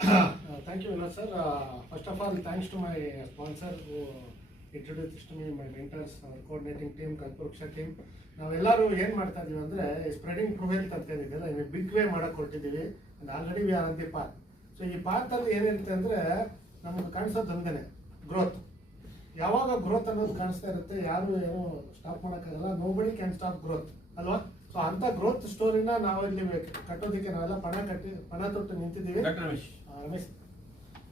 Thank you, Vinod sir. First of all, thanks to my sponsor who introduced to me, my mentors, our coordinating team, Kalpavruksha team. ನಾವೆಲ್ಲರೂ ಏನು ಮಾಡ್ತಾ ಇದೀವಿ ಅಂದರೆ spreading true health ಅಂತ ಏನಿದೆಯಲ್ಲ ಇವಾಗ big way ಮಾಡೋಕೆ ಕೊಟ್ಟಿದ್ದೀವಿ and already we are on the path. So ಈ ಪಾತಲ್ಲಿ ಏನಿರುತ್ತೆ ಅಂದರೆ ನಮಗೆ ಕಾಣಿಸೋದು ಒಂದೇ ಗ್ರೋತ್. ಯಾವಾಗ ಗ್ರೋತ್ ಅನ್ನೋದು ಕಾಣಿಸ್ತಾ ಇರುತ್ತೆ ಯಾರು ಏನೋ ಸ್ಟಾಪ್ ಮಾಡೋಕ್ಕಾಗಲ್ಲ. ನೋಬಡಿ ಕ್ಯಾನ್ ಸ್ಟಾಪ್ ಗ್ರೋತ್ ಅಲ್ವಾ? ಸೊ ಅಂಥ ಗ್ರೋತ್ ಸ್ಟೋರಿನ ನಾವು ಇಲ್ಲಿ ಕಟ್ಟೋದಕ್ಕೆ ನಾವೆಲ್ಲ ಪಣ ತೊಟ್ಟು ನಿಂತಿದ್ದೀವಿ ರಮೇಶ್.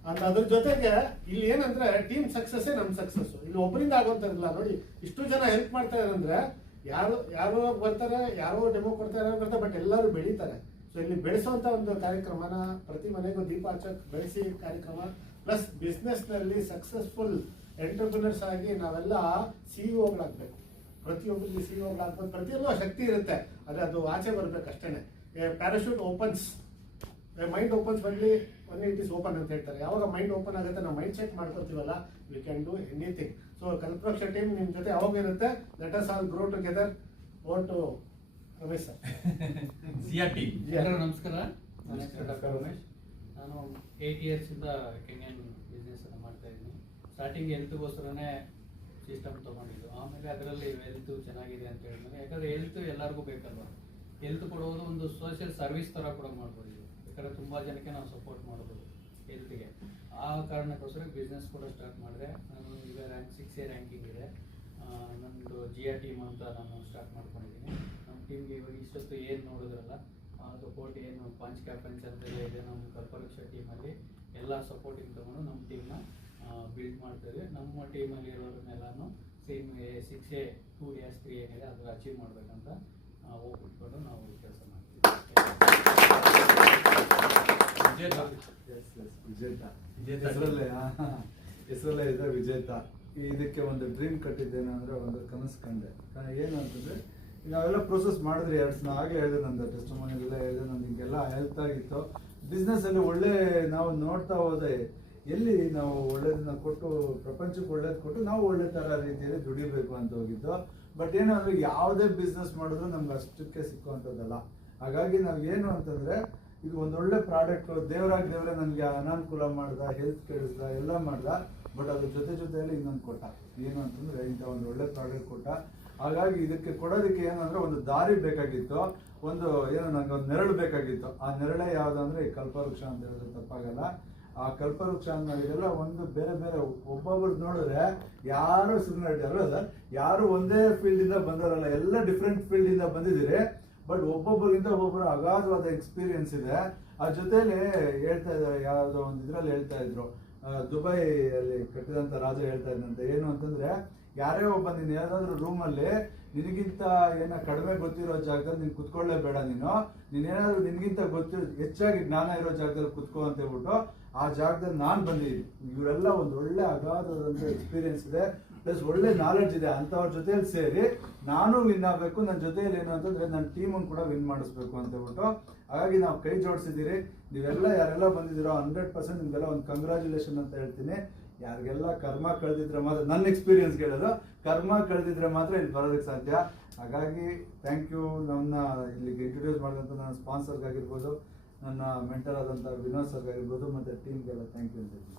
ಅಂತ ಅದ್ರ ಜೊತೆಗೆ ಇಲ್ಲಿ ಏನಂದ್ರೆ ಟೀಮ್ ಸಕ್ಸಸ್ಸೇ ನಮ್ಮ ಸಕ್ಸಸ್. ಇಲ್ಲಿ ಒಬ್ಬರಿಂದ ಆಗೋಂಥದ್ದಿಲ್ಲ. ನೋಡಿ ಇಷ್ಟು ಜನ ಹೆಲ್ಪ್ ಮಾಡ್ತಾ ಇದಾರೆ, ಯಾರು ಬರ್ತಾರೆ, ಯಾರೋ ಡೆಮೋ ಕೊಡ್ತಾರೆ ಬರ್ತಾರೆ, ಬಟ್ ಎಲ್ಲರೂ ಬೆಳೀತಾರೆ. ಸೊ ಇಲ್ಲಿ ಬೆಳೆಸುವಂತ ಒಂದು ಕಾರ್ಯಕ್ರಮನ ಪ್ರತಿ ಮನೆಗೂ ದೀಪ ಹಚ್ಚಕ್ ಬೆಳೆಸಿ ಕಾರ್ಯಕ್ರಮ, ಪ್ಲಸ್ ಬಿಸ್ನೆಸ್ ನಲ್ಲಿ ಸಕ್ಸಸ್ಫುಲ್ ಎಂಟರ್ಪ್ರಿನರ್ಸ್ ಆಗಿ ನಾವೆಲ್ಲ ಸಿಇಒಗಳಾಗಬೇಕು. ಪ್ರತಿಯೊಬ್ಬರಿಗೆ ಸಿಇಒಗಳಾಗ್ಬೇಕು. ಪ್ರತಿಯೊಂದು ಶಕ್ತಿ ಇರುತ್ತೆ, ಆದರೆ ಅದು ಆಚೆ ಬರ್ಬೇಕು ಅಷ್ಟೇನೆ. ಪ್ಯಾರಾಶೂಟ್ ಓಪನ್ಸ್, ಮೈಂಡ್ ಓಪನ್ಸ್ ಬರಲಿ ಒನ್ ಇಟ್ ಇಸ್ ಓಪನ್ ಅಂತ ಹೇಳ್ತಾರೆ. ಯಾವಾಗ ಮೈಂಡ್ ಓಪನ್ ಆಗುತ್ತೆ, ನಾವು ಮೈಂಡ್ ಸೆಟ್ ಮಾಡ್ಕೊತೀವಲ್ಲ, we can do anything. So Kalpavriksha team ನಿಮ್ಮ ಜೊತೆ ಯಾವಾಗ ಇರುತ್ತೆ. Let us all grow together. Over to Ramesh sir. ಎಲ್ಲರೂ ನಮಸ್ಕಾರ. ನನ್ನ ಹೆಸರು ಡಾಕ್ಟರ್ ರಮೇಶ್. ನಾನು 8 ಇಯರ್ಸಿಂದ ಕೆನ್ಯನ್ ಬಿಸ್ನೆಸ್ ಅನ್ನು ಮಾಡ್ತಾ ಇದ್ದೀನಿ. ಸ್ಟಾರ್ಟಿಂಗ್ ಹೆಲ್ತ್ಗೋಸ್ಕರನೇ ಸಿಸ್ಟಮ್ ತೊಗೊಂಡಿದ್ದು, ಆಮೇಲೆ ಅದರಲ್ಲಿ ಹೆಲ್ತ್ ಚೆನ್ನಾಗಿದೆ ಅಂತ ಹೇಳಿದ್ಮೇಲೆ, ಯಾಕಂದರೆ ಹೆಲ್ತ್ ಎಲ್ಲರಿಗೂ ಬೇಕಲ್ವ. ಹೆಲ್ತ್ ಕೊಡೋದು ಒಂದು ಸೋಷಿಯಲ್ ಸರ್ವಿಸ್ ಥರ ಕೂಡ ಮಾಡ್ಬೋದು. ಯಾಕಂದರೆ ತುಂಬ ಜನಕ್ಕೆ ನಾವು ಸಪೋರ್ಟ್ ಮಾಡ್ಬೋದು ಹೆಲ್ತ್ಗೆ. ಆ ಕಾರಣಕ್ಕೋಸ್ಕರ ಬಿಸ್ನೆಸ್ ಕೂಡ ಸ್ಟಾರ್ಟ್ ಮಾಡಿದೆ. ನಾನು ಈಗ 6A ರ್ಯಾಂಕಿಂಗ್ ಇದೆ. ನಮ್ಮದು GR ಟೀಮ್ ಅಂತ ನಾನು ಸ್ಟಾರ್ಟ್ ಮಾಡ್ಕೊಂಡಿದ್ದೀನಿ. ನಮ್ಮ ಟೀಮ್ಗೆ ಇವಾಗ ಇಷ್ಟೊತ್ತು ಏನು ನೋಡಿದ್ರಲ್ಲ, ಸಪೋರ್ಟ್ ಏನು ಪಂಚ್ ಕ್ಯಾಪನ್ಸ್ ಅಂತೆಲ್ಲ ಇದೆ ನಮ್ಮ ಕಲ್ಪವೃಕ್ಷ ಟೀಮಲ್ಲಿ, ಎಲ್ಲ ಸಪೋರ್ಟಿಂಗ್ ತೊಗೊಂಡು ನಮ್ಮ ಟೀಮ್ನ ಬಿಲ್ಡ್ ಮಾಡ್ತೇವೆ. ನಮ್ಮ ಟೀಮಲ್ಲಿ ಇರೋರನ್ನೆಲ್ಲನೂ ಸೇಮ್ 6A 2 As 3 ಏನಿದೆ ಅದು ಅಚೀವ್ ಮಾಡಬೇಕಂತ ಹೋಗ್ಬಿಟ್ಕೊಂಡು ನಾವು ಕೆಲಸ ಮಾಡ್ತೀವಿ. ಹೆಸರಲ್ಲೇ ಇದೆ ವಿಜೇತ. ಇದಕ್ಕೆ ಒಂದು ಡ್ರೀಮ್ ಕಟ್ಟಿದ್ದೇನೆ ಅಂದರೆ ಒಂದು ಕನಸು ಕಂಡೆ. ಏನು ಅಂತಂದರೆ ನಾವೆಲ್ಲ ಪ್ರೊಸೆಸ್ ಮಾಡಿದ್ರಿ ಹಾಗೆ ಹೇಳಿದೆ, ನಂದು ಟೆಸ್ಟಿಮೋನಿಯಲ್ಲೆಲ್ಲ ಹೇಳಿದೆ, ನಮ್ದು ಹಿಂಗೆಲ್ಲ ಹೆಲ್ತ್ ಆಗಿತ್ತು. ಬಿಸ್ನೆಸ್ಸಲ್ಲಿ ಒಳ್ಳೆ ನಾವು ನೋಡ್ತಾ ಹೋದೆ, ಎಲ್ಲಿ ನಾವು ಒಳ್ಳೇದನ್ನ ಕೊಟ್ಟು ಪ್ರಪಂಚಕ್ಕೆ ಒಳ್ಳೇದು ಕೊಟ್ಟು ನಾವು ಒಳ್ಳೆ ಥರ ರೀತಿಯಲ್ಲಿ ದುಡಿಬೇಕು ಅಂತ ಹೋಗಿದ್ದು. ಬಟ್ ಏನು ಅಂದರೆ ಯಾವುದೇ ಬಿಸ್ನೆಸ್ ಮಾಡಿದ್ರು ನಮ್ಗೆ ಅಷ್ಟಕ್ಕೆ ಸಿಕ್ಕುವಂಥದ್ದಲ್ಲ. ಹಾಗಾಗಿ ನಾವು ಏನು ಅಂತಂದರೆ ಇದು ಒಂದೊಳ್ಳೆ ಪ್ರಾಡಕ್ಟು, ದೇವರೇ ನನಗೆ ಅನಾನುಕೂಲ ಮಾಡ್ದ, ಹೆಲ್ತ್ ಕೆಡಿಸ್ದ, ಎಲ್ಲ ಮಾಡ್ದ. ಬಟ್ ಅದ್ರ ಜೊತೆಯಲ್ಲಿ ಇನ್ನೊಂದು ಕೊಟ್ಟ. ಏನು ಅಂತಂದರೆ ಇಂಥ ಒಂದು ಒಳ್ಳೆ ಪ್ರಾಡಕ್ಟ್ ಕೊಟ್ಟ. ಹಾಗಾಗಿ ಇದಕ್ಕೆ ಕೊಡೋದಕ್ಕೆ ಏನಂದರೆ ಒಂದು ದಾರಿ ಬೇಕಾಗಿತ್ತು, ನನಗೆ ಒಂದು ನೆರಳು ಬೇಕಾಗಿತ್ತು. ಆ ನೆರಳೇ ಯಾವುದಂದ್ರೆ ಈ ಕಲ್ಪವೃಕ್ಷ ಅಂತ ಹೇಳಿದ್ರೆ ತಪ್ಪಾಗಲ್ಲ. ಆ ಕಲ್ಪವೃಕ್ಷ ಅನ್ನೋದೆಲ್ಲ ಒಂದು ಬೇರೆ ಬೇರೆ ಒಬ್ಬೊಬ್ರು ನೋಡಿದ್ರೆ ಯಾರು ಸುಮ್ಮನೆ ಅಲ್ಲ, ಯಾರು ಒಂದೇ ಫೀಲ್ಡಿಂದ ಬಂದವರಲ್ಲ, ಎಲ್ಲ ಡಿಫ್ರೆಂಟ್ ಫೀಲ್ಡಿಂದ ಬಂದಿದ್ದೀರಿ. ಬಟ್ ಒಬ್ಬೊಬ್ಬರಿಗಿಂತ ಒಬ್ಬೊಬ್ಬರು ಅಗಾಧವಾದ ಎಕ್ಸ್ಪೀರಿಯನ್ಸ್ ಇದೆ. ಆ ಜೊತೆಲಿ ಹೇಳ್ತಾ ಇದ್ದಾರೆ, ಯಾವುದೋ ಒಂದು ಇದರಲ್ಲಿ ಹೇಳ್ತಾ ಇದ್ರು, ದುಬೈಯಲ್ಲಿ ಕಟ್ಟಿದಂಥ ರಾಜ ಹೇಳ್ತಾ ಇದ್ದಂತೆ, ಏನು ಅಂತಂದರೆ ಯಾರೇ ಒಬ್ಬ ನೀನು ಯಾವುದಾದ್ರೂ ರೂಮಲ್ಲಿ ನಿನಗಿಂತ ಕಡಿಮೆ ಗೊತ್ತಿರೋ ಜಾಗದಲ್ಲಿ ನೀನು ಕುತ್ಕೊಳ್ಳೇಬೇಡ. ನೀನೇನಾದ್ರೂ ನಿನಗಿಂತ ಹೆಚ್ಚಾಗಿ ಜ್ಞಾನ ಇರೋ ಜಾಗದಲ್ಲಿ ಕುತ್ಕೋ ಅಂತ ಹೇಳ್ಬಿಟ್ಟು ಆ ಜಾಗದಲ್ಲಿ ನಾನು ಬಂದಿದ್ದೀನಿ. ಇವರೆಲ್ಲ ಒಂದು ಒಳ್ಳೆ ಅಗಾಧವಾದಂಥ ಎಕ್ಸ್ಪೀರಿಯನ್ಸ್ ಇದೆ, ಪ್ಲಸ್ ಒಳ್ಳೆ ನಾಲೆಡ್ಜ್ ಇದೆ. ಅಂಥವ್ರ ಜೊತೆಯಲ್ಲಿ ಸೇರಿ ನಾನು ವಿನ್ ಆಗಬೇಕು. ನನ್ನ ಜೊತೆಯಲ್ಲಿ ಏನು ಅಂತಂದರೆ ನನ್ನ ಟೀಮನ್ನು ಕೂಡ ವಿನ್ ಮಾಡಿಸ್ಬೇಕು ಅಂತ ಹೇಳ್ಬಿಟ್ಟು ಹಾಗಾಗಿ ನಾವು ಕೈ ಜೋಡಿಸಿದ್ದೀರಿ. ನೀವೆಲ್ಲ ಯಾರೆಲ್ಲ ಬಂದಿದ್ದೀರೋ 100% ನಿಮಗೆಲ್ಲ ಒಂದು ಕಂಗ್ರ್ಯಾಚುಲೇಷನ್ ಅಂತ ಹೇಳ್ತೀನಿ. ಯಾರಿಗೆಲ್ಲ ಕರ್ಮ ಕಳೆದಿದ್ರೆ ಮಾತ್ರ, ನನ್ನ ಎಕ್ಸ್ಪೀರಿಯನ್ಸ್ ಹೇಳೋದು, ಕರ್ಮ ಕಳೆದಿದ್ರೆ ಮಾತ್ರ ಇಲ್ಲಿ ಬರೋದಕ್ಕೆ ಸಾಧ್ಯ. ಹಾಗಾಗಿ ಥ್ಯಾಂಕ್ ಯು. ನನ್ನ ಇಲ್ಲಿಗೆ ಇಂಟ್ರೊಡ್ಯೂಸ್ ಮಾಡಿದಂಥ ನನ್ನ ಸ್ಪಾನ್ಸರ್ಗಾಗಿರ್ಬೋದು, ನನ್ನ ಮೆಂಟರ್ ಆದಂಥ ವಿನೋದ್ ಸರ್ಗಾಗಿರ್ಬೋದು, ಮತ್ತು ಟೀಮ್ಗೆಲ್ಲ ಥ್ಯಾಂಕ್ ಯು ಅಂತ ಹೇಳ್ತೀನಿ.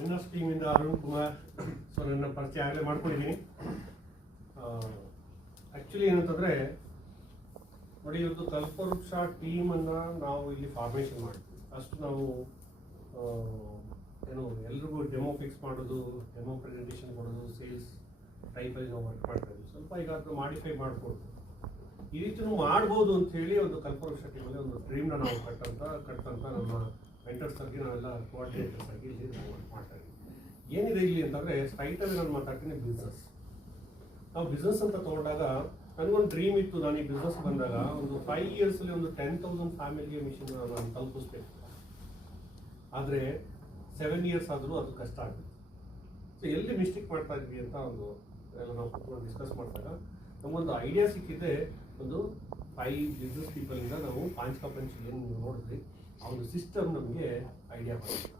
ವಿನೋದ್ ಟೀಮಿಂದ ಅರುಣ್ ಕುಮಾರ್ ಸೊ ನನ್ನ ಪರಿಚಯ ಆಗಲೇ ಮಾಡ್ಕೊಂಡಿದ್ದೀನಿ. ಆ್ಯಕ್ಚುಲಿ ಏನಂತಂದರೆ ನೋಡಿ, ಇವತ್ತು ಕಲ್ಪವೃಕ್ಷ ಟೀಮನ್ನು ನಾವು ಇಲ್ಲಿ ಫಾರ್ಮೇಷನ್ ಮಾಡ್ತೀವಿ. ಅಷ್ಟು ನಾವು ಎಲ್ರಿಗೂ ಡೆಮೋ ಫಿಕ್ಸ್ ಮಾಡೋದು, ಡೆಮೋ ಪ್ರೆಸೆಂಟೇಷನ್ ಕೊಡೋದು, ಸೇಲ್ಸ್ ಟೈಪಲ್ಲಿ ನಾವು ವರ್ಕ್ ಮಾಡ್ತಾ ಇದ್ದೀವಿ. ಸ್ವಲ್ಪ ಈಗ ಅದನ್ನು ಮಾಡಿಫೈ ಮಾಡ್ಬೋದು, ಈ ರೀತಿಯೂ ಮಾಡ್ಬೋದು ಅಂಥೇಳಿ ಒಂದು ಕಲ್ಪವೃಕ್ಷ ಟೀಮಲ್ಲಿ ಒಂದು ಡ್ರೀಮ್ನ ನಾವು ಕಟ್ಟಂತ ನಮ್ಮ ಮೆಂಟರ್ಸ್ಗಾಗಿ ನಾವೆಲ್ಲ ಕೋಆರ್ಡಿನೇಟರ್ಸ್ ಆಗಿ ಇಲ್ಲಿ ನಾವು ವರ್ಕ್ ಮಾಡ್ತಾ ಇದ್ದೀವಿ. ಏನಿದೆ ಇಲ್ಲಿ ಅಂತಂದರೆ ಸ್ಟ್ರೈಟಾಗಿ ನಾನು ಮಾತಾಡ್ತೀನಿ ಬಿಸ್ನೆಸ್. ನಾವು ಬಿಸ್ನೆಸ್ ಅಂತ ತೊಗೊಂಡಾಗ ನನಗೊಂದು ಡ್ರೀಮ್ ಇತ್ತು. ನಾನು ಈ ಬಿಸ್ನೆಸ್ ಬಂದಾಗ ಒಂದು 5 ಇಯರ್ಸಲ್ಲಿ ಒಂದು 10,000 ಫ್ಯಾಮಿಲಿಗೆ ಮಿಷನ್ ನಾನು ತಲುಪಿಸ್ಬೇಕು. ಆದರೆ 7 ಇಯರ್ಸ್ ಆದರೂ ಅದು ಕಷ್ಟ ಆಗುತ್ತೆ. ಸೊ ಎಲ್ಲಿ ಮಿಸ್ಟೇಕ್ ಮಾಡ್ತಾ ಇದ್ವಿ ಅಂತ ಎಲ್ಲ ನಾವು ಕೂತ್ಕೊಂಡು ಡಿಸ್ಕಸ್ ಮಾಡಿದಾಗ ನಮಗೊಂದು ಐಡಿಯಾ ಸಿಕ್ಕಿದೆ. ಒಂದು 5 ಬಿಸ್ನೆಸ್ ಪೀಪಲಿಂದ ನಾವು ಪಂಚ್ ಏನು ನೋಡಿದ್ವಿ, ಆ ಒಂದು ಸಿಸ್ಟಮ್ ನಮಗೆ ಐಡಿಯಾ ಬಂತು.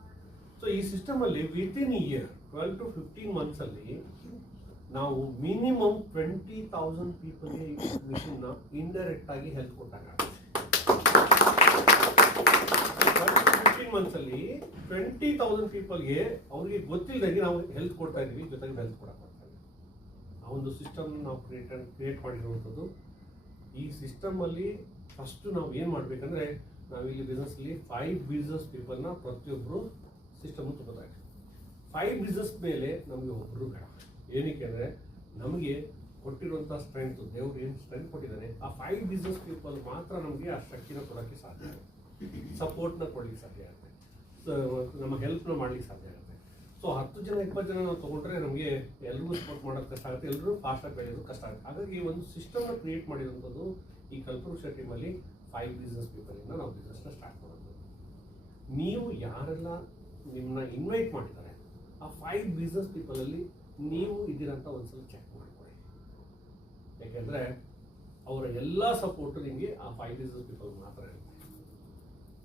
ಸೊ ಈ ಸಿಸ್ಟಮಲ್ಲಿ ವಿತಿನ್ ಇಯರ್ 12 to 15 ಮಂತ್ಸಲ್ಲಿ ನಾವು ಮಿನಿಮಮ್ 20,000 ಪೀಪಲ್ಗೆ ಮಿಷನ್ನ ಇಂಡೈರೆಕ್ಟ್ ಆಗಿ ಹೆಲ್ಪ್ ಕೊಟ್ಟಾಗ ಮಂತ್ಸ್ ಅಲ್ಲಿ 20,000 ಪೀಪಲ್ಗೆ ಅವ್ರಿಗೆ ಗೊತ್ತಿಲ್ಲದಂಗೆ ನಾವು ಹೆಲ್ತ್ ಕೊಡ್ತಾ ಇದೀವಿ, ಜೊತೆಗೆ ಹೆಲ್ತ್ ಕೊಡಕ್ಕೆ ಮಾಡ್ತಾ ಇದ್ದೀವಿ. ಆ ಒಂದು ಸಿಸ್ಟಮ್ ನಾವು ಕ್ರಿಯೇಟ್ ಮಾಡಿರುವಂಥದ್ದು. ಈ ಸಿಸ್ಟಮ್ ಅಲ್ಲಿ ಫಸ್ಟ್ ನಾವು ಏನು ಮಾಡ್ಬೇಕಂದ್ರೆ, ನಾವಿಲ್ಲಿ ಬಿಸ್ನೆಸ್ ಅಲ್ಲಿ 5 ಬಿಸ್ನೆಸ್ ಪೀಪಲ್ನ ಪ್ರತಿಯೊಬ್ಬರು ಸಿಸ್ಟಮ್ ತಗೋತಾ ಇದ್ದೀವಿ. 5 ಬಿಸ್ನೆಸ್ ಮೇಲೆ ನಮಗೆ ಒಬ್ಬರು ಬೇಡ. ಏನಕ್ಕೆ ಅಂದರೆ ನಮಗೆ ಕೊಟ್ಟಿರುವಂಥ ಸ್ಟ್ರೆಂತ್, ದೇವ್ರು ಏನು ಸ್ಟ್ರೆಂತ್ ಕೊಟ್ಟಿದ್ದಾನೆ, ಆ 5 ಬಿಸ್ನೆಸ್ ಪೀಪಲ್ ಮಾತ್ರ ನಮಗೆ ಆ ಶಕ್ತಿನ ಕೊಡೋಕ್ಕೆ ಸಾಧ್ಯ ಆಗುತ್ತೆ, ಸಪೋರ್ಟ್ನ ಕೊಡ್ಲಿಕ್ಕೆ ಸಾಧ್ಯ ಆಗುತ್ತೆ, ಸೊ ನಮ್ಮ ಹೆಲ್ಪ್ನ ಮಾಡ್ಲಿಕ್ಕೆ ಸಾಧ್ಯ ಆಗುತ್ತೆ. ಸೊ 10 ಜನ 20 ಜನ ನಾವು ತೊಗೊಂಡ್ರೆ ನಮಗೆ ಎಲ್ಲರಿಗೂ ಸಪೋರ್ಟ್ ಮಾಡೋದು ಕಷ್ಟ ಆಗುತ್ತೆ, ಎಲ್ಲರೂ ಫಾಸ್ಟಾಗಿ ಬೆಳೆಯೋದು ಕಷ್ಟ ಆಗುತ್ತೆ. ಹಾಗಾಗಿ ಒಂದು ಸಿಸ್ಟಮ್ನ ಕ್ರಿಯೇಟ್ ಮಾಡಿರುವಂಥದ್ದು ಈ ಕಲ್ಪವೃಕ್ಷ ಟೀಮಲ್ಲಿ 5 ಬಿಸ್ನೆಸ್ ಪೀಪಲಿಂದ ನಾವು ಬಿಸ್ನೆಸ್ನ ಸ್ಟಾರ್ಟ್ ಮಾಡೋದು. ನೀವು ಯಾರೆಲ್ಲ ನಿಮ್ಮನ್ನ ಇನ್ವೈಟ್ ಮಾಡಿದ್ದಾರೆ ಆ 5 ಬಿಸ್ನೆಸ್ ಪೀಪಲಲ್ಲಿ ನೀವು ಇದ್ದೀರಂತ ಒಂದ್ಸಲ ಚೆಕ್ ಮಾಡ್ಕೊಳ್ಳಿ. ಯಾಕೆಂದರೆ ಅವರ ಎಲ್ಲ ಸಪೋರ್ಟು ನಿಮಗೆ ಆ 5 ಬಿಸ್ನೆಸ್ ಪೀಪಲ್ ಮಾತ್ರ ಇರುತ್ತೆ.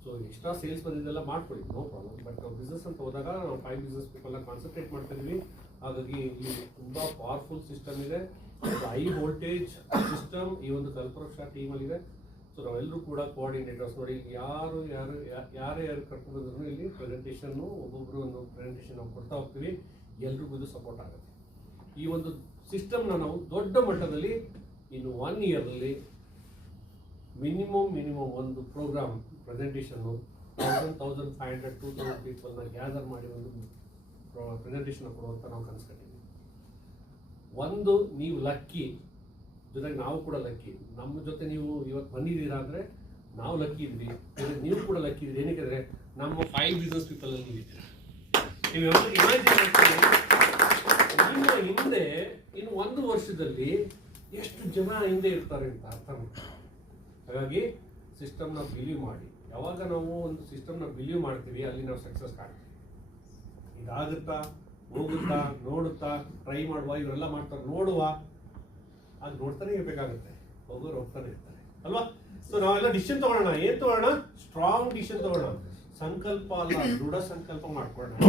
ಸೊ ಎಕ್ಸ್ಟ್ರಾ ಸೇಲ್ಸ್ ಬಂದಿದ್ದೆಲ್ಲ ಮಾಡ್ಕೊಳ್ಳಿ, ನೋ ಪ್ರಾಬ್ಲಮ್. ಬಟ್ ನಾವು ಬಿಸ್ನೆಸ್ ಅಂತ ಹೋದಾಗ ನಾವು 5 ಬಿಸ್ನೆಸ್ ಪೀಪಲ್ನ ಕಾನ್ಸಂಟ್ರೇಟ್ ಮಾಡ್ತಾ ಇದೀವಿ. ಹಾಗಾಗಿ ಇಲ್ಲಿ ತುಂಬ ಪವರ್ಫುಲ್ ಸಿಸ್ಟಮ್ ಇದೆ, ಹೈ ವೋಲ್ಟೇಜ್ ಸಿಸ್ಟಮ್ ಈ ಒಂದು ಕಲ್ಪವೃಕ್ಷ ಟೀಮಲ್ಲಿದೆ. ಸೊ ನಾವೆಲ್ಲರೂ ಕೂಡ ಕೋಆರ್ಡಿನೇಟರ್ಸ್ ನೋಡಿ, ಯಾರು ಕರ್ಕೊಂಡು ಬಂದ್ರು ಇಲ್ಲಿ ಪ್ರೆಸೆಂಟೇಷನ್ನು ಒಬ್ಬೊಬ್ಬರು ಒಂದು ಪ್ರೆಸೆಂಟೇಷನ್ ನಾವು ಕೊಡ್ತಾ ಹೋಗ್ತೀವಿ, ಎಲ್ರಿಗೂ ಇದು ಸಪೋರ್ಟ್ ಆಗುತ್ತೆ. ಈ ಒಂದು ಸಿಸ್ಟಮ್ನ ನಾವು ದೊಡ್ಡ ಮಟ್ಟದಲ್ಲಿ ಇನ್ನು 1 ಇಯರಲ್ಲಿ ಮಿನಿಮಮ್ ಒಂದು ಪ್ರೋಗ್ರಾಮ್ ಪ್ರೆಸೆಂಟೇಷನ್ನು 1,500 2,000 ಪೀಪಲ್ನ ಗ್ಯಾದರ್ ಮಾಡಿ ಒಂದು ಪ್ರೆಸೆಂಟೇಷನ್ ಕೊಡುವಂತ ನಾವು ಕನ್ಸ್ಕೊಂಡಿದ್ದೀವಿ. ಒಂದು ನೀವು ಲಕ್ಕಿ, ಜೊತೆಗೆ ನಾವು ಕೂಡ ಲಕ್ಕಿ. ನಮ್ಮ ಜೊತೆ ನೀವು ಇವತ್ತು ಬಂದಿದ್ದೀರಾ ಅಂದರೆ ನಾವು ಲಕ್ಕಿ ಇದ್ವಿ, ನೀವು ಕೂಡ ಲಕ್ಕಿ ಇದ್ರಿ. ಏನಕ್ಕೆ ಅಂದರೆ ನಮ್ಮ 5 ಬಿಸ್ನೆಸ್ ಪೀಪಲ್ ಅಲ್ಲಿ ಇದ್ದೀರಾ. ನೀವು ನಿಮ್ಮ ಹಿಂದೆ ಇನ್ನು 1 ವರ್ಷದಲ್ಲಿ ಎಷ್ಟು ಜನ ಹಿಂದೆ ಇರ್ತಾರೆ ಅಂತ ಅರ್ಥ ಮಾಡ್ತಾರೆ. ಹಾಗಾಗಿ ಸಿಸ್ಟಮ್ನ ಬಿಲೀವ್ ಮಾಡಿ. ಯಾವಾಗ ನಾವು ಒಂದು ಸಿಸ್ಟಮ್ನ ಬಿಲೀವ್ ಮಾಡ್ತೀವಿ ಅಲ್ಲಿ ನಾವು ಸಕ್ಸಸ್ ಕಾಣ್ತೀವಿ. ಇದಾಗುತ್ತಾ, ಹೋಗುತ್ತಾ, ನೋಡುತ್ತಾ, ಟ್ರೈ ಮಾಡುವ, ಇವರೆಲ್ಲ ಮಾಡ್ತಾರೆ, ನೋಡುವ, ಅದು ನೋಡ್ತಾನೆ ಇರಬೇಕಾಗುತ್ತೆ. ಹೋಗೋರು ಹೋಗ್ತಾನೆ ಇರ್ತಾರೆ ಅಲ್ವಾ. ಸೊ ನಾವೆಲ್ಲ ಡಿಸಿಷನ್ ತಗೊಳ್ಳೋಣ. ಏನ್ ತಗೊಳ್ಳೋಣ? ಸ್ಟ್ರಾಂಗ್ ಡಿಸಿಷನ್ ತಗೊಳ್ಳೋಣ. ಸಂಕಲ್ಪ ಅಲ್ಲ, ದೃಢ ಸಂಕಲ್ಪ ಮಾಡ್ಕೊಳ್ಳೋಣ.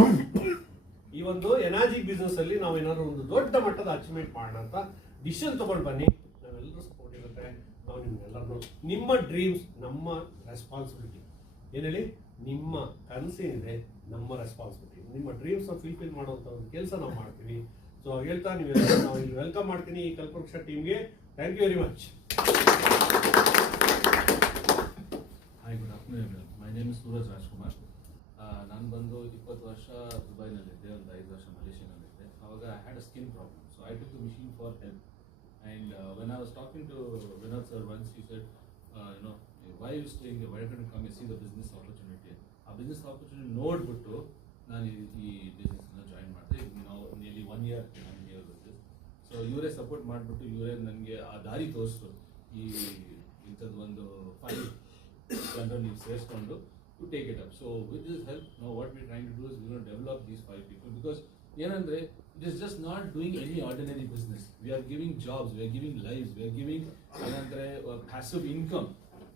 ಈ ಒಂದು ಎನರ್ಜಿ ಬಿಸ್ನೆಸ್ ಅಲ್ಲಿ ನಾವು ಏನಾದ್ರು ಒಂದು ದೊಡ್ಡ ಮಟ್ಟದ ಅಚೀವ್ಮೆಂಟ್ ಮಾಡೋಣ ಅಂತ ಡಿಸಿಷನ್ ತಗೊಂಡು ಬನ್ನಿ. ನಾವೆಲ್ಲರೂ ಸಪೋರ್ಟ್ ಇರುತ್ತೆ. ನಾವು ನಿಮ್ಗೆಲ್ಲರೂ ನಿಮ್ಮ ಡ್ರೀಮ್ಸ್ ನಮ್ಮ ರೆಸ್ಪಾನ್ಸಿಬಿಲಿಟಿ. ಏನು ಹೇಳಿ, ನಿಮ್ಮ ಕನಸೇನಿದೆ ನಮ್ಮ ರೆಸ್ಪಾನ್ಸಿಬಿಲಿಟಿ. ನಿಮ್ಮ ಡ್ರೀಮ್ಸ್ ಫುಲ್ಫಿಲ್ ಮಾಡುವಂಥ ಒಂದು ಕೆಲಸ ನಾವು ಮಾಡ್ತೀವಿ. ಸೊ ಹೇಳ್ತಾ ನೀವೆಲ್ಲ ನಾವು ಇಲ್ಲಿ ವೆಲ್ಕಮ್ ಮಾಡ್ತೀನಿ ಈ ಕಲ್ಪವೃಕ್ಷ ಟೀಮ್ಗೆ. Thank you very much. Hi, good afternoon. My name is Suraj Rajkumar. ನಾನು ಬಂದು 20 ವರ್ಷ ದುಬೈನಲ್ಲಿದ್ದೆ, ಒಂದು 5 ವರ್ಷ ಮಲೇಷಿಯಾನಲ್ಲಿದ್ದೆ. ಆವಾಗ I had a skin problem, so I took the machine for help. And when I was talking to Vinod sir once, he said, why you staying, why don't you come and see the business opportunity. ಆ business opportunity ನೋಡಿಬಿಟ್ಟು ನಾನು ಈ ಬಿಸ್ನೆಸ್ನ join ಮಾಡಿದೆ. ನಾವು nearly 1 year ಇರುತ್ತೆ. So ಇವರೇ support ಮಾಡಿಬಿಟ್ಟು ಇವರೇ ನನಗೆ ಆ ದಾರಿ ತೋರಿಸ್ತು. ಇಂಥದ್ದು ಒಂದು 5 ಜನರು ನೀವು ಸೇರಿಸ್ಕೊಂಡು to take it up. So with this help, now what we're trying to do is develop these 5 people, because ಏನಂದ್ರೆ it is just not doing any ordinary business. We are giving jobs, we are giving lives, we are giving ಏನಂದ್ರೆ passive income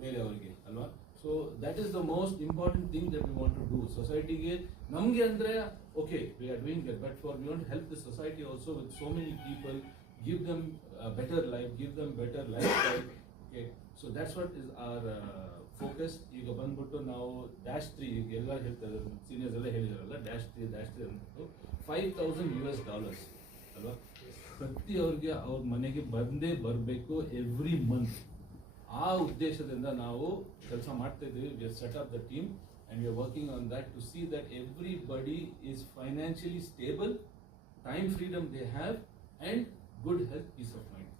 ಮೇಲೆ ಅವರಿಗೆ ಅಲ್ವಾ. So that is the most important thing that we want to do. Society-ಗೆ ನಮಗೆ ಅಂದ್ರೆ okay, we are doing that, but we want to help the society also with so many people, give them a better life, give them better lifestyle. Okay, so that's what is our focus. ಈಗ ಬಂದ್ಬಿಟ್ಟು ನಾವು -3, ಈಗ ಎಲ್ಲ ಹೇಳ್ತಾರೆ, seniors ಎಲ್ಲ ಹೇಳಿದಾರಲ್ಲ, -3 ಅಂದ್ಬಿಟ್ಟು $5,000 ಅಲ್ವಾ. ಪ್ರತಿಯವ್ರಿಗೆ ಅವ್ರ ಮನೆಗೆ ಬಂದೇ ಬರಬೇಕು ಎವ್ರಿ ಮಂತ್. ಆ ಉದ್ದೇಶದಿಂದ ನಾವು ಕೆಲಸ ಮಾಡ್ತಾ ಇದ್ದೀವಿ. We have set up the team and we are working on that to see that everybody is financially stable, time freedom they have, and good health, peace of mind.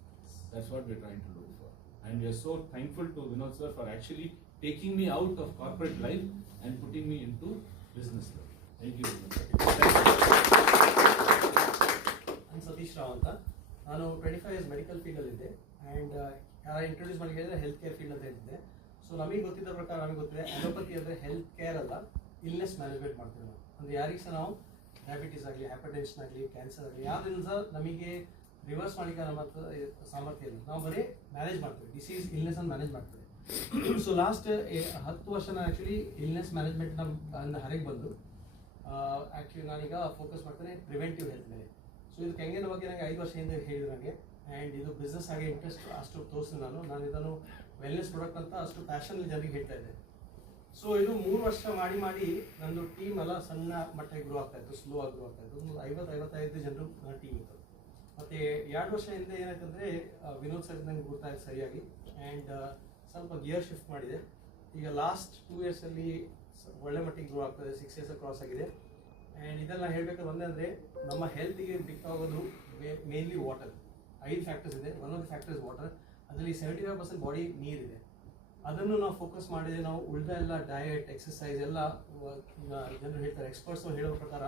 That's what we are trying to do for. And we are so thankful to Vinod sir for actually taking me out of corporate life and putting me into business life. Thank you very much. ನಾನು ಸತೀಶ್ ರಾವ್ ಅಂತ. ನಾನು 25 years medical ಫೀಲ್ಡಲ್ಲಿದ್ದೆ and ಯಾರು introduce ಮಾಡಿ ಹೇಳಿದರೆ health care field ಅಂತ ಹೇಳಿದ್ದೆ. So ನಮಗೆ ಗೊತ್ತಿದ್ದ ಪ್ರಕಾರ ನಮಗೆ ಗೊತ್ತಿದೆ, ಅಲೋಪತಿ ಅಂದರೆ ಹೆಲ್ತ್ ಕೇರ್ ಅಲ್ಲ, ಇಲ್ನೆಸ್ ಮ್ಯಾನೇಜ್ಮೆಂಟ್ ಮಾಡ್ತೀವಿ ನಾವು. ಅಂದರೆ ಯಾರಿಗೆ ಸಹ ನಾವು ಡಯಾಬಿಟೀಸ್ ಆಗಲಿ, ಹೈಪರ್ಟೆನ್ಷನ್ ಆಗಲಿ, ಕ್ಯಾನ್ಸರ್ ಆಗಲಿ, ಯಾವುದರಿಂದ ಸಹ ನಮಗೆ ರಿವರ್ಸ್ ಮಾಡಲಿಕ್ಕೆ ನಮ್ಮ ಸಾಮರ್ಥ್ಯ ಇಲ್ಲ. ನಾವು ಬರೀ ಮ್ಯಾನೇಜ್ ಮಾಡ್ತೀವಿ, ಡಿಸೀಸ್ ಇಲ್ನೆಸ್ ಅನ್ನು ಮ್ಯಾನೇಜ್ ಮಾಡ್ತೀವಿ. ಸೊ ಲಾಸ್ಟ್ 10 ವರ್ಷ ನಾನು ಆ್ಯಕ್ಚುಲಿ ಇಲ್ನೆಸ್ ಮ್ಯಾನೇಜ್ಮೆಂಟ್ನ ಹೊರಗೆ ಬಂದು ಆ್ಯಕ್ಚುಲಿ ನಾನೀಗ ಫೋಕಸ್ ಮಾಡ್ತೇನೆ ಪ್ರಿವೆಂಟಿವ್ ಹೆಲ್ತ್ ಮೇಲೆ. ಸೊ ಇದು ಕೆಂಗೇನ ಬಗ್ಗೆ ನನಗೆ 5 ವರ್ಷ ಹಿಂದೆ ಹೇಳಿದ್ರು ನನಗೆ. ಆ್ಯಂಡ್ ಇದು ಬಿಸ್ನೆಸ್ ಆಗಿ ಇಂಟ್ರೆಸ್ಟ್ ಅಷ್ಟು ತೋರಿಸಿದೆ. ನಾನು ಇದನ್ನು ವೆಲ್ನೆಸ್ ಪ್ರಾಡಕ್ಟ್ ಅಂತ ಅಷ್ಟು ಪ್ಯಾಷನಲ್ಲಿ ಜನರಿಗೆ ಹೇಳ್ತಾ ಇದ್ದೆ. ಸೊ ಇದು 3 ವರ್ಷ ಮಾಡಿ ನಂದು ಟೀಮ್ ಎಲ್ಲ ಸಣ್ಣ ಮಟ್ಟಿಗೆ ಗ್ರೋ ಆಗ್ತಾ ಇತ್ತು, ಸ್ಲೋ ಆಗಿ ಗ್ರೋ ಆಗ್ತಾ ಇತ್ತು. ಒಂದು 50-55 ಜನರು ನನ್ನ ಟೀಮ್ ಇತ್ತು. ಮತ್ತೆ 2 ವರ್ಷ ಹಿಂದೆ ಏನಾಯ್ತಂದ್ರೆ ವಿನೋದ್ ಸರ್ ನಂಗೆ ಗೊತ್ತಾಯ್ತು ಸರಿಯಾಗಿ, ಆ್ಯಂಡ್ ಸ್ವಲ್ಪ ಗಿಯರ್ ಶಿಫ್ಟ್ ಮಾಡಿದೆ. ಈಗ ಲಾಸ್ಟ್ 2 ಇಯರ್ಸಲ್ಲಿ ಒಳ್ಳೆ ಮಟ್ಟಿಗೆ ಗ್ರೋ ಆಗ್ತದೆ, 6 ಇಯರ್ಸ್ ಕ್ರಾಸ್ ಆಗಿದೆ. ಆ್ಯಂಡ್ ಇದೆಲ್ಲ ಹೇಳಬೇಕಾದ್ರೆ ಒಂದೇ ಅಂದರೆ ನಮ್ಮ ಹೆಲ್ತಿಗೆ ಬೇಕಾಗೋದು ಮೇನ್ಲಿ ವಾಟರ್. 5 ಫ್ಯಾಕ್ಟರ್ಸ್ ಇದೆ. One of the factor is water. ಅದರಲ್ಲಿ 75% ಬಾಡಿ ನೀರಿದೆ. ಅದನ್ನು ನಾವು ಫೋಕಸ್ ಮಾಡಿದ್ರೆ ನಾವು ಉಳಿದ ಎಲ್ಲ ಡಯಟ್, ಎಕ್ಸಸೈಸ್ ಎಲ್ಲ ಜನರು ಹೇಳ್ತಾರೆ, ಎಕ್ಸ್ಪರ್ಟ್ಸ್ ಹೇಳೋ ಪ್ರಕಾರ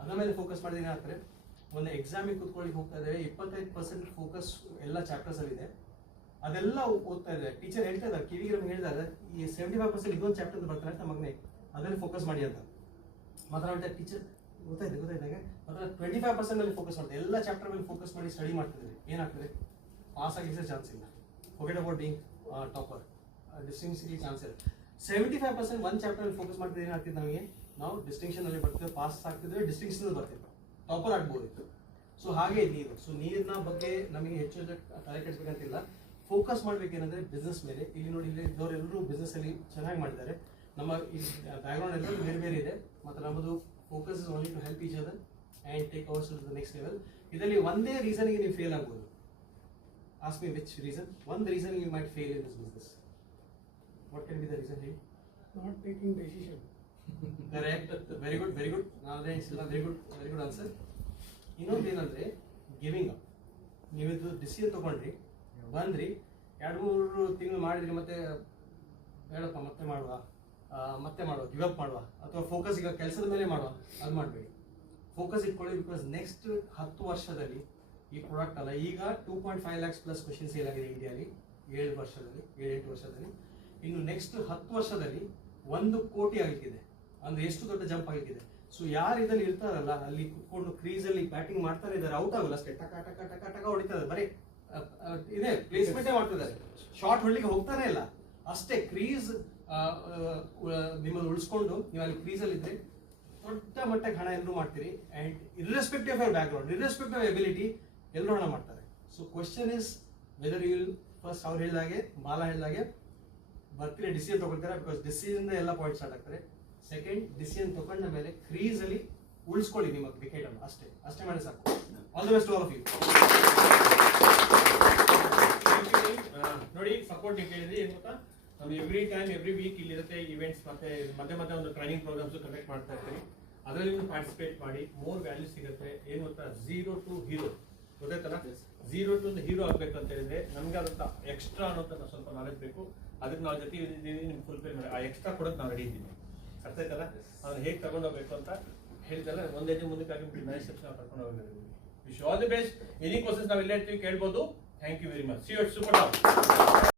ಅದರ ಮೇಲೆ ಫೋಕಸ್ ಮಾಡಿದ್ರೆ ಏನಾಗ್ತದೆ, ಒಂದು ಎಕ್ಸಾಮಿಗೆ ಕೂತ್ಕೊಳ್ಳಿಕ್ಕೆ ಹೋಗ್ತಾ ಇದ್ದೇವೆ, 25% ಫೋಕಸ್ ಎಲ್ಲ ಚಾಪ್ಟರ್ಸಲ್ಲಿದೆ, ಅದೆಲ್ಲ ಓದ್ತಾ ಇದೆ. ಟೀಚರ್ ಹೇಳ್ತಾ ಇದ್ದಾರೆ, ಕಿವಿಗೆ ನಮ್ಗೆ ಹೇಳ್ತಾರೆ, ಈ 75% ಇದೊಂದು ಚಾಪ್ಟರ್ ಅಂತ ಬರ್ತಾರೆ ಅಂತ ಮಗನೇ ಅದನ್ನು ಫೋಕಸ್ ಮಾಡಿ ಅಂತ ಮಾತಾಡ್ತಾರೆ ಟೀಚರ್. ಗೊತ್ತಾಯ್ತಾಗ ಮಾತ್ರ 25% ಮೇಲೆ ಫೋಕಸ್ ಮಾಡ್ತಾರೆ, ಎಲ್ಲ ಚಾಪ್ಟರ್ ಮೇಲೆ ಫೋಕಸ್ ಮಾಡಿ ಸ್ಟಡಿ ಮಾಡ್ತಿದ್ದಾರೆ. ಏನಾಗ್ತದೆ, ಪಾಸ್ ಆಗಿದ್ರೆ ಚಾನ್ಸ್ ಇಲ್ಲ. ಫಾರ್ಗೆಟ್ ಅಬೌಟ್ ಬೀಯಿಂಗ್ ಟಾಪರ್, ಡಿಸ್ಟಿಂಕ್ಷನ್ಗೆ ಚಾನ್ಸ್ ಇಲ್ಲ. 75% ಒಂದು ಚಾಪ್ಟರ್ ಮೇಲೆ ಫೋಕಸ್ ಮಾಡ್ತಿದ್ರೆ ಏನಾಗ್ತಿದೆ, ನಮಗೆ ನಾವು ಡಿಸ್ಟಿಂಕ್ಷನಲ್ಲಿ ಬರ್ತೀವಿ, ಪಾಸ್ ಆಗ್ತಿದ್ರೆ ಡಿಸ್ಟಿಂಕ್ಷನ್ ಬರ್ತೀವಿ, ಟಾಪರ್ ಆಗ್ಬೋದಿತ್ತು. ಸೊ ಹಾಗೆ ನೀರು. ಸೊ ನೀರಿನ ಬಗ್ಗೆ ನಮಗೆ ಹೆಚ್ಚು ತಲೆ ಕೆಡಿಸ್ಬೇಕಂತಿಲ್ಲ, ಫೋಕಸ್ ಮಾಡ್ಬೇಕೇನಂದ್ರೆ ಬಿಸ್ನೆಸ್ ಮೇಲೆ. ಇಲ್ಲಿ ನೋಡಿ, ಇಲ್ಲಿ ಇದ್ದವರೆಲ್ಲರೂ ಬಿಸ್ನೆಸ್ಸಲ್ಲಿ ಚೆನ್ನಾಗಿ ಮಾಡಿದ್ದಾರೆ. ನಮ್ಮ ಈ ಬ್ಯಾಕ್ಗ್ರೌಂಡ್ ಎಲ್ಲರೂ ಬೇರೆ ಬೇರೆ ಇದೆ. ಮತ್ತು ನಮ್ಮದು focus is only to help each other and take ours to the next level. ಇದರಲ್ಲಿ ಒಂದೇ ರೀಸನ್ಗೆ ನೀವು ಫೇಲ್ ಆಗ್ಬೋದು. Ask me which reason. ಒಂದು reason you might fail in this business. What can be the reason? Not taking decision. Correct. Very good, very good. Very good answer. ಇನ್ನೊಂದು ಏನಂದರೆ giving up. ನೀವಿದು decision ತೊಗೊಂಡ್ರಿ, ಬಂದ್ರಿ, 2-3 ತಿಂಗಳು ಮಾಡಿದ್ರಿ, ಮತ್ತೆ ಬೇಡಪ್ಪ ಮತ್ತೆ ಮಾಡುವ ಗಿವ್ ಅಪ್ ಮಾಡುವ, ಅಥವಾ ಫೋಕಸ್ ಈಗ ಕೆಲಸದ ಮೇಲೆ ಮಾಡುವ, ಅದು ಮಾಡಬೇಡಿ. ಫೋಕಸ್ ಇಟ್ಕೊಳ್ಳಿ. ಬಿಕಾಸ್ ನೆಕ್ಸ್ಟ್ 10 ವರ್ಷದಲ್ಲಿ ಈ ಪ್ರಾಡಕ್ಟ್ ಅಲ್ಲ, ಈಗ 2.5 lakhs ಪ್ಲಸ್ ಕ್ವೆಶನ್ ಸೇಲ್ ಆಗಿದೆ ಇಂಡಿಯಾಲಿ 7-8 ವರ್ಷದಲ್ಲಿ. ಇನ್ನು ನೆಕ್ಸ್ಟ್ 10 ವರ್ಷದಲ್ಲಿ 1 ಕೋಟಿ ಆಗಲಿಕ್ಕಿದೆ. ಅಂದ್ರೆ ಎಷ್ಟು ದೊಡ್ಡ ಜಂಪ್ ಆಗಲಿಕ್ಕಿದೆ. ಸೊ ಯಾರು ಇದರಲ್ಲಿ ಇರ್ತಾರಲ್ಲ, ಅಲ್ಲಿ ಕುತ್ಕೊಂಡು ಕ್ರೀಸಲ್ಲಿ ಬ್ಯಾಟಿಂಗ್ ಮಾಡ್ತಾನೆ ಇದ್ದಾರೆ, ಔಟ್ ಆಗಲ್ಲ ಅಷ್ಟೇ, ಟಕ ಟಕ ಟಕ ಟಕ ಹೊಡಿತಾರೆ, ಬರೀ ಇದೆ ಪ್ಲೇಸ್ಮೆಂಟೇ ಮಾಡ್ತಿದ್ದಾರೆ, ಶಾರ್ಟ್ ಹೊಡ್ಲಿಕ್ಕೆ ಹೋಗ್ತಾನೆ ಇಲ್ಲ ಅಷ್ಟೇ. ಕ್ರೀಸ್ ನಿಮ್ಮನ್ನು ಉಳಿಸ್ಕೊಂಡು ನೀವು ಅಲ್ಲಿ ಕ್ರೀಸಲ್ಲಿ ಇದ್ರೆ ದೊಡ್ಡ ಮಟ್ಟಕ್ಕೆ ಹಣ ಎಲ್ಲರೂ ಮಾಡ್ತೀರಿ. And irrespective of our background, irrespective of ability, ಎಲ್ಲರೂ ಹಣ ಮಾಡ್ತಾರೆ. So question is whether you will first, ಅವ್ರು ಹೇಳಿದಾಗೆ, ಬಾಲ ಹೇಳಿದಾಗೆ ಬರ್ತೀರಿ, ಡಿಸಿಷನ್ ತೊಗೊಳ್ತಾರೆ. ಬಿಕಾಸ್ ಡಿಸಿಷನ್ ಎಲ್ಲ ಪಾಯಿಂಟ್ ಸ್ಟಾರ್ಟ್ ಆಗ್ತಾರೆ. ಸೆಕೆಂಡ್, ಡಿಸಿಷನ್ ತಗೊಂಡ ಮೇಲೆ ಕ್ರೀಸಲ್ಲಿ ಉಳಿಸ್ಕೊಳ್ಳಿ ನಿಮ್ಮ ವಿಕೆಟ್ ಅನ್ನು, ಅಷ್ಟೇ ಮಾಡಿ ಸಾಕು. All the best all of you. ನೋಡಿ, ಸಪೋರ್ಟ್ ನೀವು ಕೇಳಿದ್ರಿ ಏನು ಗೊತ್ತಾ, ನಾವು ಎವ್ರಿ ವೀಕ್ ಇಲ್ಲಿರುತ್ತೆ ಇವೆಂಟ್ಸ್, ಮತ್ತೆ ಮಧ್ಯೆ ಒಂದು ಟ್ರೈನಿಂಗ್ ಪ್ರೋಗ್ರಾಮ್ಸ್ ಕಂಡಕ್ಟ್ ಮಾಡ್ತಾ ಇರ್ತೀವಿ. ಅದರಲ್ಲಿ ನೀವು ಪಾರ್ಟಿಸಿಪೇಟ್ ಮಾಡಿ, ಮೋರ್ ವ್ಯಾಲ್ಯೂ ಸಿಗುತ್ತೆ. ಏನು ಗೊತ್ತಾ, 0 to hero ಗೊತ್ತಾಯ್ತಲ್ಲ. 0 to ಹೀರೋ ಆಗ್ಬೇಕು ಅಂತ ಹೇಳಿದ್ರೆ ನಮ್ಗೆ ಅದಂತ ಎಕ್ಸ್ಟ್ರಾ ಅನ್ನೋಂಥ ಸ್ವಲ್ಪ ನಾಲೆಜ್ ಬೇಕು. ಅದಕ್ಕೆ ನಾವು ಜೊತೆ ನಿಮ್ಗೆ ಫುಲ್ಫಿಲ್ ಮಾಡಿ ಆ ಎಕ್ಸ್ಟ್ರಾ ಕೊಡೋಕೆ ನಾವು ರೆಡಿ ಇದ್ದೀವಿ. ಅರ್ಥ ಆಯ್ತಲ್ಲ. ಅದನ್ನ ಹೇಗೆ ತಗೊಂಡೋಗ್ಬೇಕು ಅಂತ ಹೇಳ್ತಲ್ಲ, ಒಂದ್ ಹೆಜ್ಜೆ ಮುಂದಕ್ಕಾಗಿ ನೈಸ್ ಸ್ಟೆಪ್ಸ್ ನಾವು ಕರ್ಕೊಂಡು ಹೋಗಿದ್ದೀವಿ. Wish all the best. Any questions ನಾವು ಎಲ್ಲ ಹೇಳ್ತೀವಿ, ಕೇಳ್ಬೋದು. Thank you very much. See you at super top.